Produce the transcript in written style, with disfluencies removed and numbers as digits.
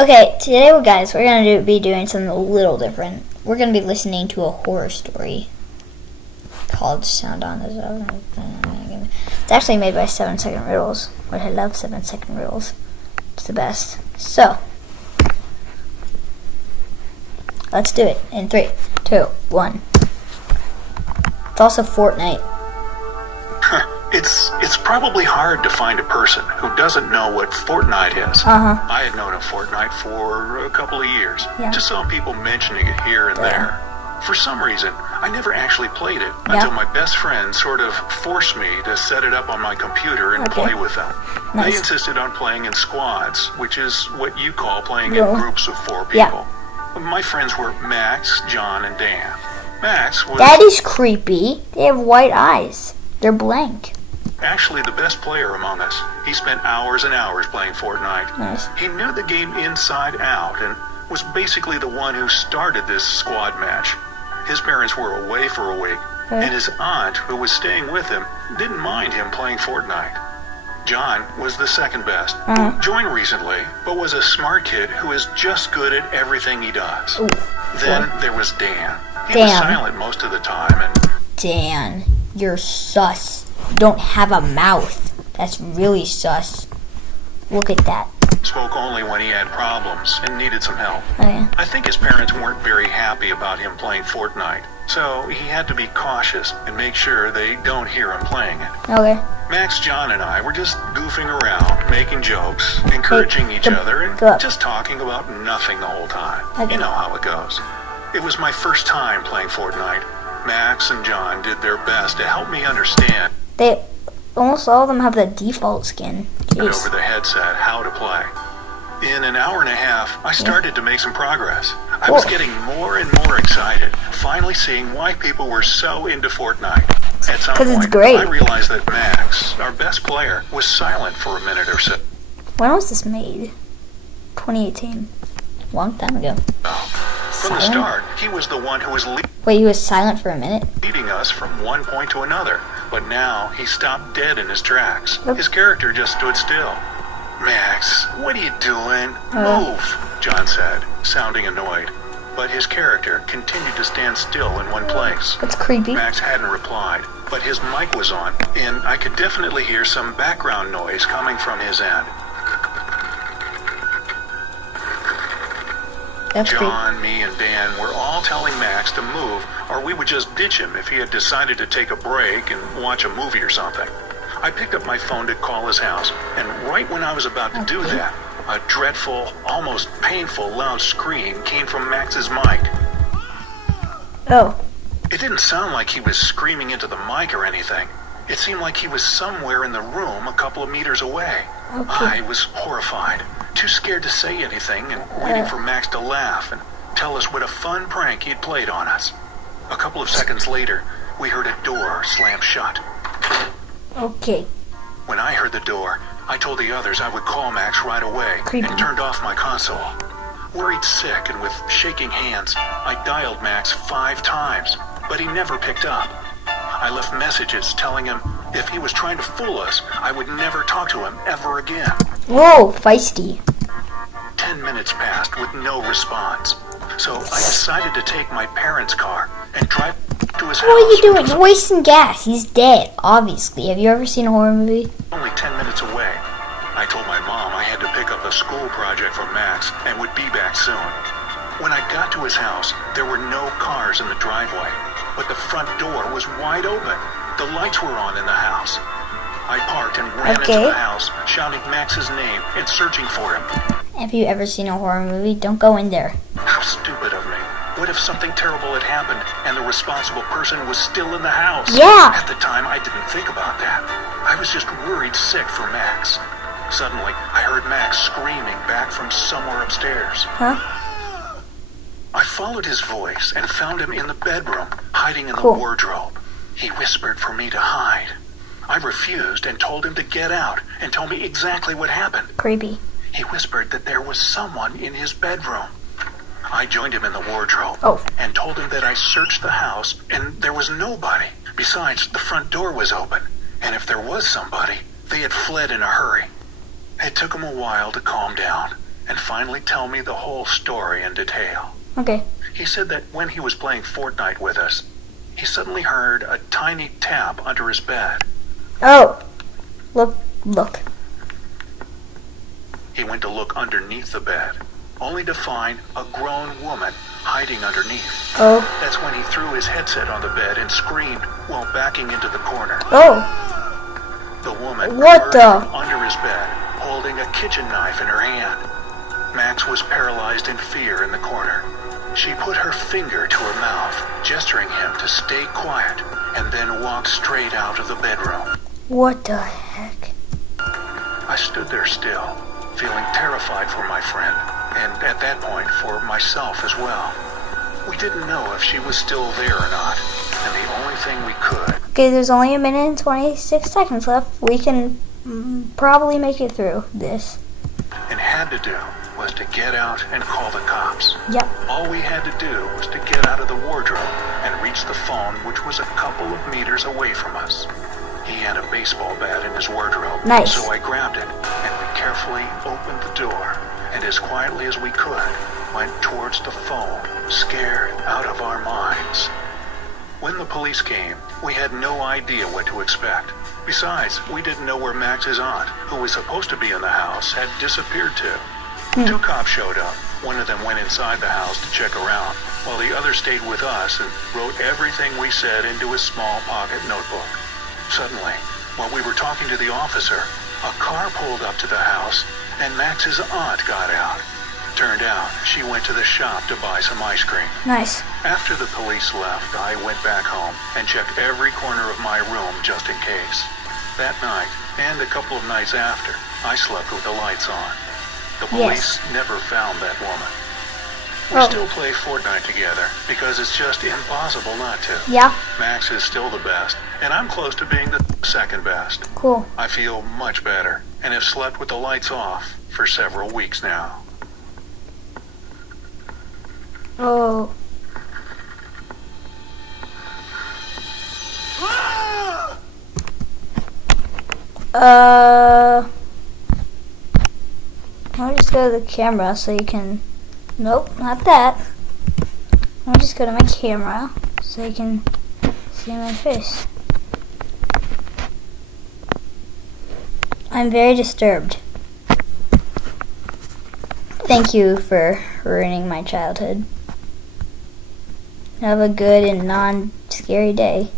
Okay, today, guys, we're going to be doing something a little different. We're going to be listening to a horror story called Sound on the Zone. It's actually made by 7 Second Riddles, which I love 7 Second Riddles. It's the best. So, let's do it in 3, 2, 1. It's also Fortnite. It's probably hard to find a person who doesn't know what Fortnite is. I had known of Fortnite for a couple of years. Just saw people mentioning it here and there. For some reason, I never actually played it until my best friend sort of forced me to set it up on my computer and play with them. They insisted on playing in squads, which is what you call playing in groups of 4 people. My friends were Max, John, and Dan. Max was... That is creepy. They have white eyes. They're blank. Actually the best player among us. He spent hours and hours playing Fortnite. He knew the game inside out and was basically the one who started this squad match. His parents were away for a week, and his aunt, who was staying with him, didn't mind him playing Fortnite. John was the second best, who joined recently, but was a smart kid who is just good at everything he does. Then there was Dan. He was silent most of the time, and... Dan, you're sus. You don't have a mouth. That's really sus. Look at that. Spoke only when he had problems and needed some help. I think his parents weren't very happy about him playing Fortnite, so he had to be cautious and make sure they don't hear him playing it. Max, John, and I were just goofing around, making jokes, encouraging each other, and just talking about nothing the whole time. You know how it goes. It was my first time playing Fortnite. Max and John did their best to help me understand. They almost all of them have the default skin. Over the headset how to play. In an hour and a half, I started to make some progress. I was getting more and more excited, finally seeing why people were so into Fortnite. At some point, I realized that Max, our best player, was silent for a minute or so. When was this made? 2018. Long time ago. From the start, he was the one who was Wait, he was silent for a minute? Leading us from one point to another. But now, he stopped dead in his tracks. His character just stood still. Max, what are you doing? Move, John said, sounding annoyed. But his character continued to stand still in one place. That's creepy. Max hadn't replied, but his mic was on, and I could definitely hear some background noise coming from his end. John, me, and Dan were all telling Max to move, or we would just ditch him if he had decided to take a break and watch a movie or something. I picked up my phone to call his house, and right when I was about to do that, a dreadful, almost painful loud scream came from Max's mic. It didn't sound like he was screaming into the mic or anything. It seemed like he was somewhere in the room a couple of meters away. I was horrified, too scared to say anything and waiting for Max to laugh and tell us what a fun prank he'd played on us. A couple of seconds later, we heard a door slam shut. When I heard the door, I told the others I would call Max right away and turned off my console. Worried sick and with shaking hands, I dialed Max 5 times, but he never picked up. I left messages telling him if he was trying to fool us, I would never talk to him ever again. Whoa, feisty. 10 minutes passed with no response. So I decided to take my parents' car and drive to his house. What are you doing? You're wasting gas. He's dead, obviously. Have you ever seen a horror movie? Only 10 minutes away. I told my mom I had to pick up a school project for Max and would be back soon. When I got to his house, there were no cars in the driveway, but the front door was wide open. The lights were on in the house. I parked and ran into the house, shouting Max's name and searching for him. Have you ever seen a horror movie? Don't go in there. How stupid of me. What if something terrible had happened and the responsible person was still in the house? At the time, I didn't think about that. I was just worried sick for Max. Suddenly, I heard Max screaming back from somewhere upstairs. I followed his voice and found him in the bedroom, hiding in the wardrobe. He whispered for me to hide. I refused and told him to get out and tell me exactly what happened. Creepy. He whispered that there was someone in his bedroom. I joined him in the wardrobe and told him that I searched the house and there was nobody. Besides, the front door was open, and if there was somebody, they had fled in a hurry. It took him a while to calm down, and finally tell me the whole story in detail. Okay. He said that when he was playing Fortnite with us, he suddenly heard a tiny tap under his bed. Oh, look. He went to look underneath the bed, only to find a grown woman hiding underneath. Oh. That's when he threw his headset on the bed and screamed while backing into the corner. Oh. The woman What the? from under his bed, holding a kitchen knife in her hand. Max was paralyzed in fear in the corner. She put her finger to her mouth, gesturing him to stay quiet, and then walked straight out of the bedroom. What the heck? I stood there still, feeling terrified for my friend, and at that point for myself as well. We didn't know if she was still there or not, and the only thing we could... Okay, there's only 1 minute and 26 seconds left. We can probably make it through this. And had to do was to get out and call the cops. Yep. All we had to do was to get out of the wardrobe and reach the phone, which was a couple of meters away from us. He had a baseball bat in his wardrobe, Nice. So I grabbed it, and we carefully opened the door, and as quietly as we could, went towards the phone, scared out of our minds. When the police came, we had no idea what to expect. Besides, we didn't know where Max's aunt, who was supposed to be in the house, had disappeared to. 2 cops showed up. One of them went inside the house to check around, while the other stayed with us and wrote everything we said into a small pocket notebook. Suddenly, while we were talking to the officer, a car pulled up to the house, and Max's aunt got out. Turned out, she went to the shop to buy some ice cream. Nice. After the police left, I went back home and checked every corner of my room just in case. That night, and a couple of nights after, I slept with the lights on. The police never found that woman. We still play Fortnite together because it's just impossible not to. Yeah. Max is still the best, and I'm close to being the second best. Cool. I feel much better and have slept with the lights off for several weeks now. Oh. I'll just go to the camera so you can... Nope, not that. I'll just go to my camera so you can see my face. I'm very disturbed. Thank you for ruining my childhood. Have a good and non-scary day.